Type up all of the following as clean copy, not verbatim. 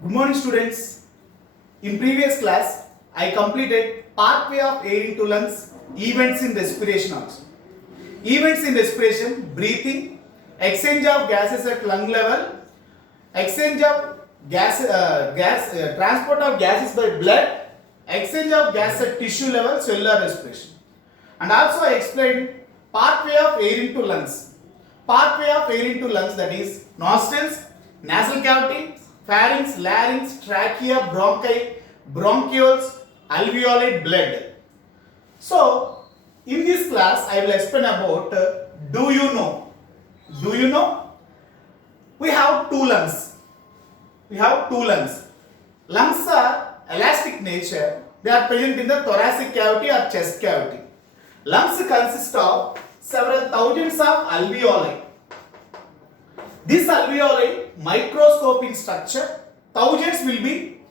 Good morning students. In previous class, I completed pathway of air into lungs, events in respiration also. Events in respiration, breathing, exchange of gases at lung level, exchange of transport of gases by blood, exchange of gas at tissue level, cellular respiration. And also I explained pathway of air into lungs. Pathway of air into lungs, that is nostrils, nasal cavity, pharynx, larynx, trachea, bronchi, bronchioles, alveoli, blood. So, in this class, I will explain about do you know? Do you know? We have two lungs. Lungs are elastic nature. They are present in the thoracic cavity or chest cavity. Lungs consist of several thousands of alveoli. This alveoli, microscopic structure, thousands will be,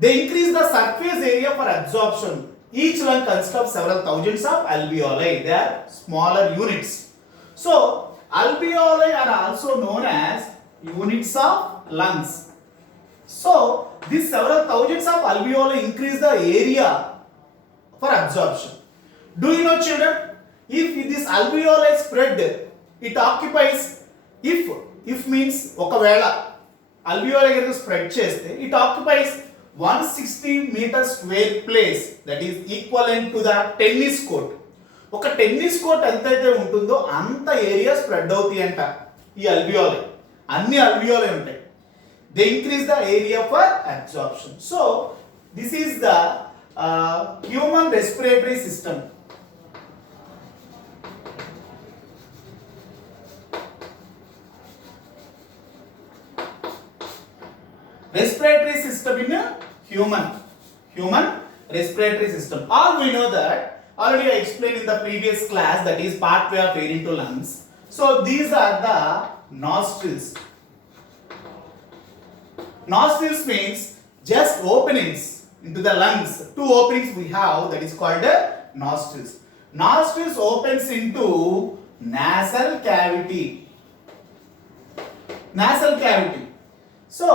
they increase the surface area for absorption. Each lung consists of several thousands of alveoli. They are smaller units. So, alveoli are also known as units of lungs. So, these several thousands of alveoli increase the area for absorption. Do you know, children? If this alveoli spread, it occupies, if means ఒకవేళ alveoli కనుక spread చేస్తే, it occupies 160 meter square place, that is equivalent to the tennis court. ఒక tennis court ఎంతైతే ఉంటుందో అంత area spread అవుతాయి అంట ఈ alveoli. అన్ని alveoli ఉంటాయి. They increase the area for absorption. So, this is the human respiratory system. Respiratory system in a human respiratory system. All we know that already I explained in the previous class, that is pathway of air into lungs. So these are the nostrils. Nostrils means just openings into the lungs. Two openings we have, that is called nostrils. Nostrils opens into nasal cavity. So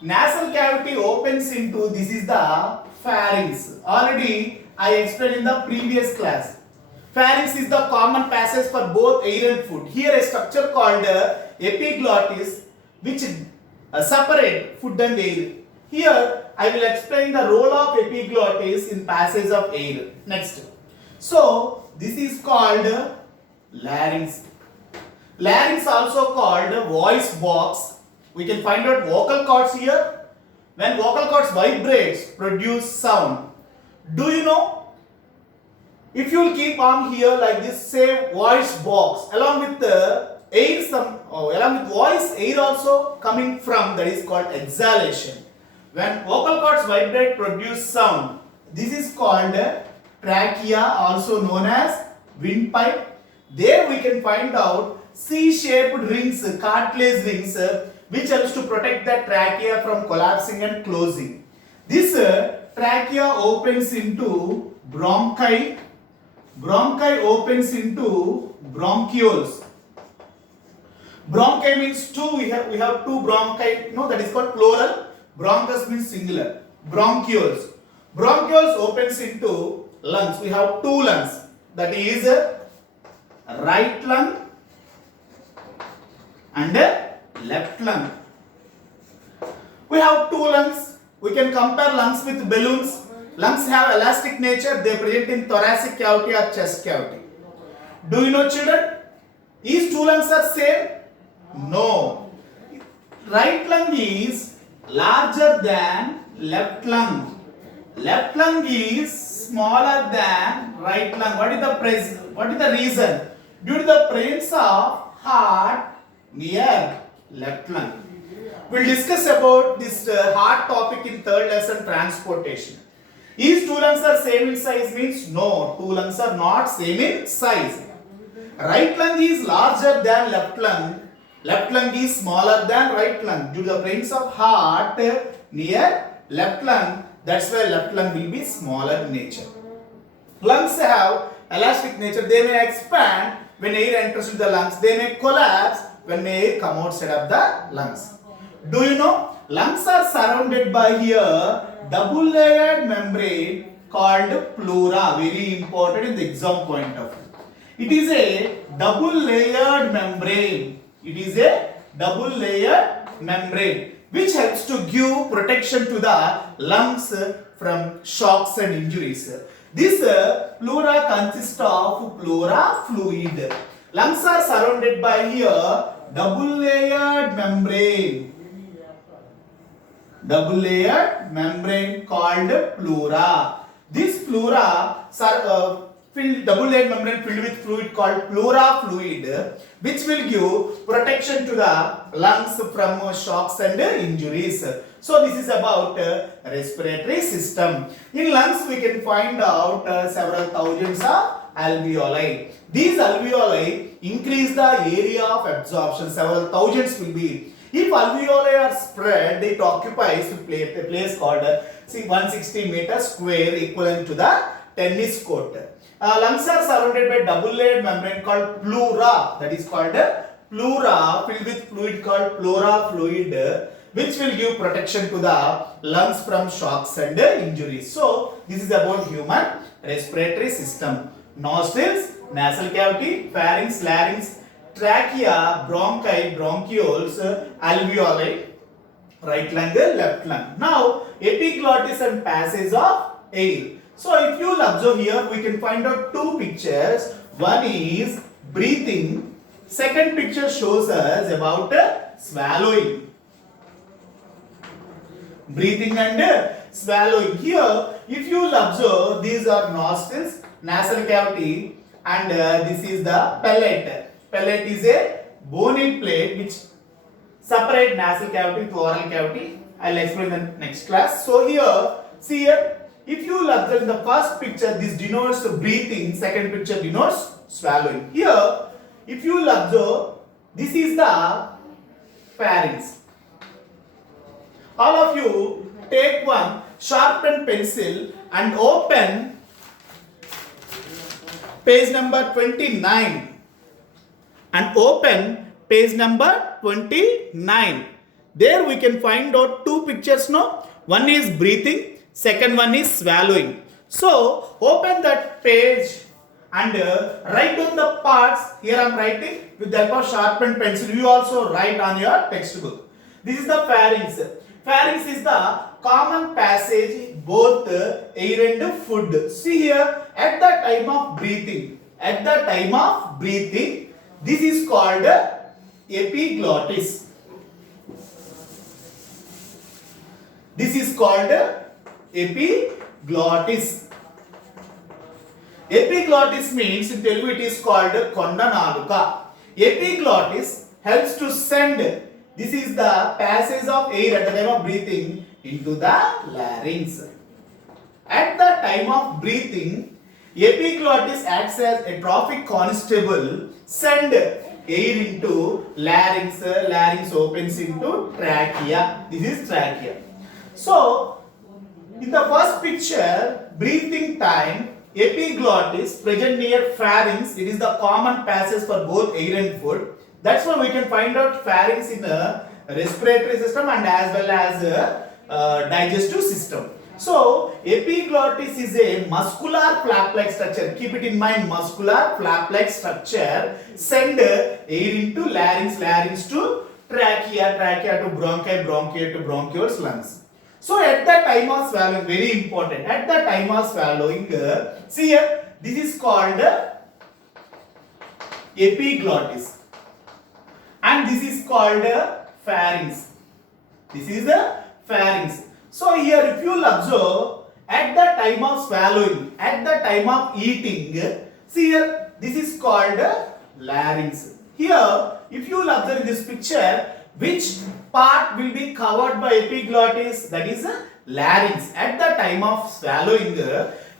nasal cavity opens into, this is the pharynx. Already I explained in the previous class. Pharynx is the common passage for both air and food. Here a structure called epiglottis, which separate food and air. Here I will explain the role of epiglottis in passage of air. Next. So this is called larynx. Larynx also called voice box. We can find out vocal cords here. When vocal cords vibrates, produce sound. Do you know? If you will keep on here like this, say voice box, along with the air, along with voice, air also coming from, that is called exhalation. When vocal cords vibrate, produce sound. This is called trachea, also known as windpipe. There we can find out C-shaped rings, cartilage rings, which helps to protect the trachea from collapsing and closing. This trachea opens into bronchi. Bronchi opens into bronchioles. Bronchi means two. We have two bronchi. No, that is called plural. Bronchus means singular. Bronchioles. Bronchioles opens into lungs. We have two lungs. That is right lung and left lung. We have two lungs. We can compare lungs with balloons. Lungs have elastic nature. They present in thoracic cavity or chest cavity. Do you know, children? These two lungs are same? No. Right lung is larger than left lung. Left lung is smaller than right lung. What is the reason? Due to the presence of heart near left lung. We'll discuss about this heart topic in third lesson, transportation. These two lungs are same in size means no, two lungs are not same in size. Right lung is larger than left lung. Left lung is smaller than right lung. Due to the presence of heart near left lung, that's why left lung will be smaller in nature. Lungs have elastic nature. They may expand when air enters into the lungs. They may collapse when air comes outside of the lungs. Do you know lungs are surrounded by here double layered membrane called pleura. Very important in the exam point of view. It is a double layered membrane. It is a double layered membrane which helps to give protection to the lungs from shocks and injuries. This pleura consists of pleura fluid. Lungs are surrounded by here double layered membrane. Double layered membrane called pleura. This pleura double layered membrane filled with fluid called pleura fluid, which will give protection to the lungs from shocks and injuries. So this is about respiratory system. In lungs we can find out several thousands of alveoli. These alveoli increase the area of absorption. Several thousands will be. If alveoli are spread, it occupies a place called 160 meters square, equivalent to the tennis court. Lungs are surrounded by double layered membrane called pleura. That is called pleura filled with fluid called pleura fluid, which will give protection to the lungs from shocks and injuries. So this is about human respiratory system. Nostrils, nasal cavity, pharynx, larynx, trachea, bronchi, bronchioles, alveoli, right lung, left lung. Now epiglottis and passage of air. So if you will observe here, we can find out two pictures. One is breathing. Second picture shows us about swallowing. Breathing and swallowing. Here, if you will observe, these are nostrils, nasal cavity, and this is the palate. Palate is a bony plate which separates nasal cavity to oral cavity. I will explain in the next class. So here, see here. If you will observe in the first picture, this denotes breathing, second picture denotes swallowing. Here, if you will observe, this is the pharynx. All of you take one sharpened pencil and open page number 29 and open page number 29. There we can find out two pictures now. One is breathing. Second one is swallowing. So open that page and write down the parts. Here I am writing with the help of sharpened pencil. You also write on your textbook. This is the pharynx. Pharynx is the common passage both air and food. See here, at the time of breathing. At the time of breathing, this is called epiglottis. This is called epiglottis. Epiglottis means in Telugu it is called konda naluka. Epiglottis helps to send, this is the passage of air at the time of breathing into the larynx. At the time of breathing, epiglottis acts as a traffic constable, send air into larynx, larynx opens into trachea. This is trachea. So, in the first picture, breathing time, epiglottis present near pharynx. It is the common passage for both air and food. That's why we can find out pharynx in a respiratory system and as well as a digestive system. So, epiglottis is a muscular flap-like structure. Keep it in mind, muscular flap-like structure. Send air into larynx, larynx to trachea, trachea to bronchi, bronchi to bronchioles, lungs. So at the time of swallowing, very important, at the time of swallowing, see here, this is called epiglottis and this is called pharynx. This is the pharynx. So here if you will observe, at the time of swallowing, at the time of eating, see here, this is called larynx. Here, if you will observe in this picture, which part will be covered by epiglottis? That is larynx. At the time of swallowing,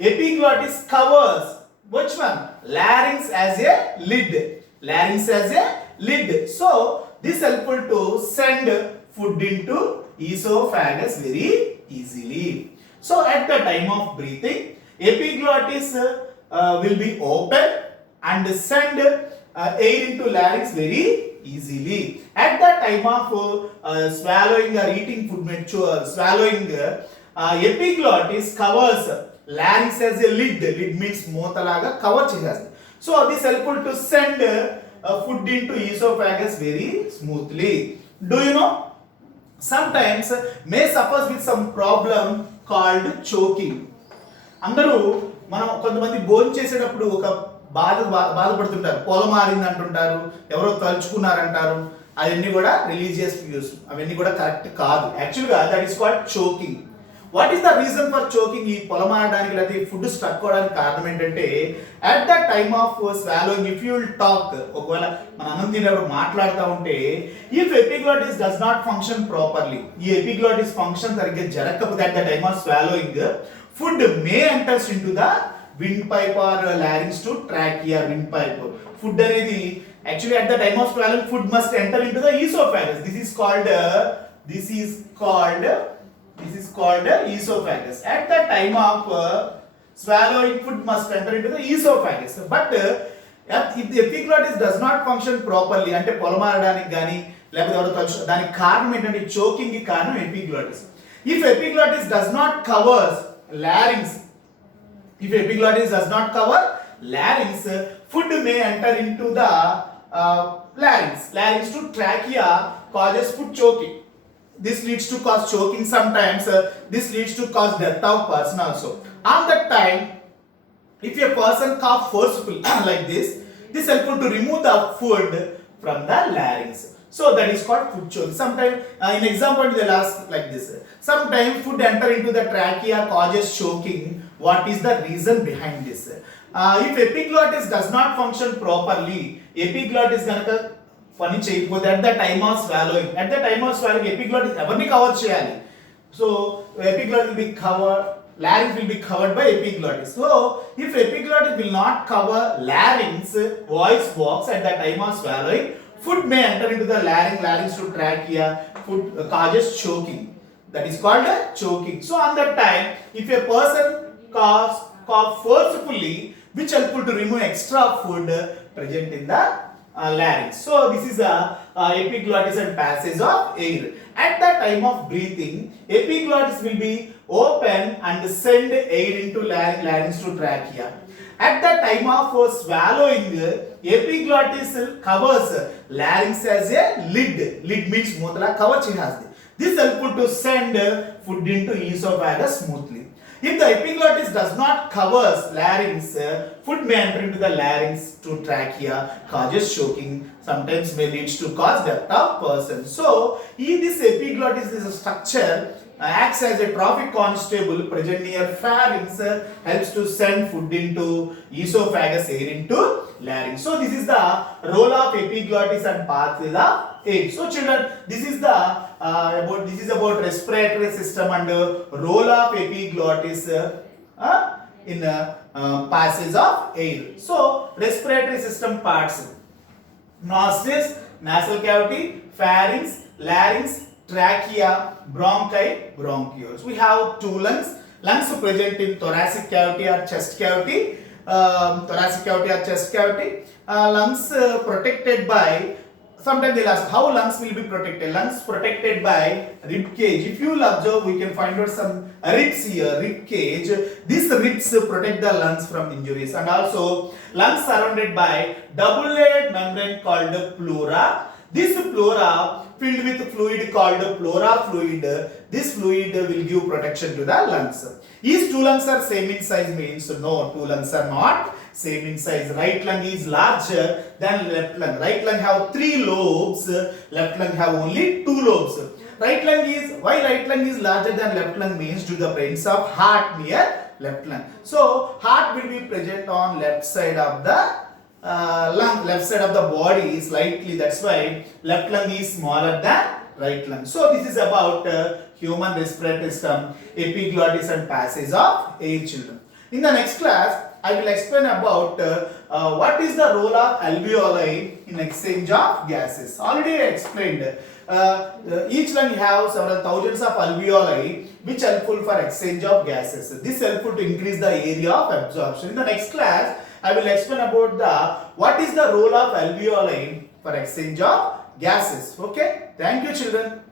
epiglottis covers which one? Larynx as a lid. Larynx as a lid. So this helpful to send food into esophagus very easily. So at the time of breathing, epiglottis will be open and send air into larynx very easily. At the time of swallowing or eating food, swallowing, epiglottis covers larynx as a lid. Lid means మూతలాగా cover చేసేస్తుంది. So this helpful to send food into esophagus very smoothly. Do you know? Sometimes may suffers with some problem called choking. అందరూ మనం కొంతమంది భోజనం చేసేటప్పుడు ఒక బాధపడుతుంటారు, పొలం మారింది అంటుంటారు, ఎవరో తలుచుకున్నారంటారు. అవన్నీ కూడా రిలీజియస్ వ్యూస్, అవన్నీ కూడా కరెక్ట్ కాదు. యాక్చువల్గా that is called choking. What is the reason for choking? ఈ పొలం మారడానికి లేదా ఫుడ్ స్ట్రక్ అవడానికి కారణం ఏంటంటే at the time of swallowing if you will talk, ఒకవేళ మన అన్నం తినేప్పుడు మాట్లాడుతూ ఉంటే if epiglottis does not function properly, ఈ ఎపిగ్లాటిస్ ఫంక్షన్ సరిగ్గా జరగకపోతే at the time of swallowing food may enters into the windpipe or larynx to trachea. Windpipe food అనేది actually at the time of swallowing food must enter into the esophagus. This is called esophagus. At the time of swallowing food must enter into the esophagus, but if the epiglottis does not function properly, అంటే పొలమారడానికి కానీ లేకపోతే ఎవరో తలుచు, దానికి కారణం ఏంటంటే choking కి కారణం epiglottis. If epiglottis does not cover larynx, if epiglottis does not cover larynx, food may enter into the larynx to trachea, causes food choking. This leads to cause choking. Sometimes this leads to cause death of person also. On that time, if a person cough forcefully like this helpful to remove the food from the larynx. So that is called food choking. Sometimes in example they'll ask like this. Sometimes food enter into the trachea causes choking. What is the reason behind this? If epiglottis does not function properly, epiglottis ganaka funny cheyipothe at the time of swallowing. At the time of swallowing epiglottis evarni cover cheyali. So epiglottis will be covered, larynx will be covered by epiglottis. So if epiglottis will not cover larynx, voice box at the time of swallowing, food may enter into the larynx to trachea, food causes choking. That is called choking. So on that time, if a person cough forcefully, which helpful to remove extra food present in the larynx. So this is a epiglottis and passage of air. At the time of breathing, epiglottis will be open and send air into larynx to trachea. At the time of swallowing, epiglottis covers larynx as a lid. Lid means mutala cover chehasti. This helpful to send food into esophagus smoothly. If the epiglottis does not cover larynx, food may enter into the larynx to trachea, causes choking. Sometimes may leads to cause death of person. So, this epiglottis is a structure acts as a traffic constable present near pharynx, helps to send food into esophagus, air into larynx. So this is the role of epiglottis and pathways of air. So children, this is about respiratory system and role of epiglottis in passage of air. So respiratory system parts: nostrils, nasal cavity, pharynx, larynx, trachea, bronchi, bronchioles. We have two lungs. Lungs present in thoracic cavity or chest cavity. Lungs protected by. Sometimes they'll ask how lungs will be protected. Lungs protected by rib cage. If you will observe, we can find out some ribs here, rib cage. These ribs protect the lungs from injuries, and also lungs surrounded by double-layered membrane called pleura. This pleura filled with fluid called pleura fluid. This fluid will give protection to the lungs. These two lungs are same in size means no, two lungs are not same in size. Right lung is larger than left lung. Right lung have 3 lobes, left lung have only 2 lobes. Why right lung is larger than left lung means due to the presence of heart near left lung. So heart will be present on left side of the lung, left side of the body slightly. That's why left lung is smaller than right lung. So this is about human respiratory system, epiglottis and passage of air, children. In the next class, I will explain about what is the role of alveoli in exchange of gases. Already I explained. Each lung have several thousands of alveoli which helpful for exchange of gases. This helpful to increase the area of absorption. In the next class, I will explain about what is the role of alveoli for exchange of gases. Okay, thank you children.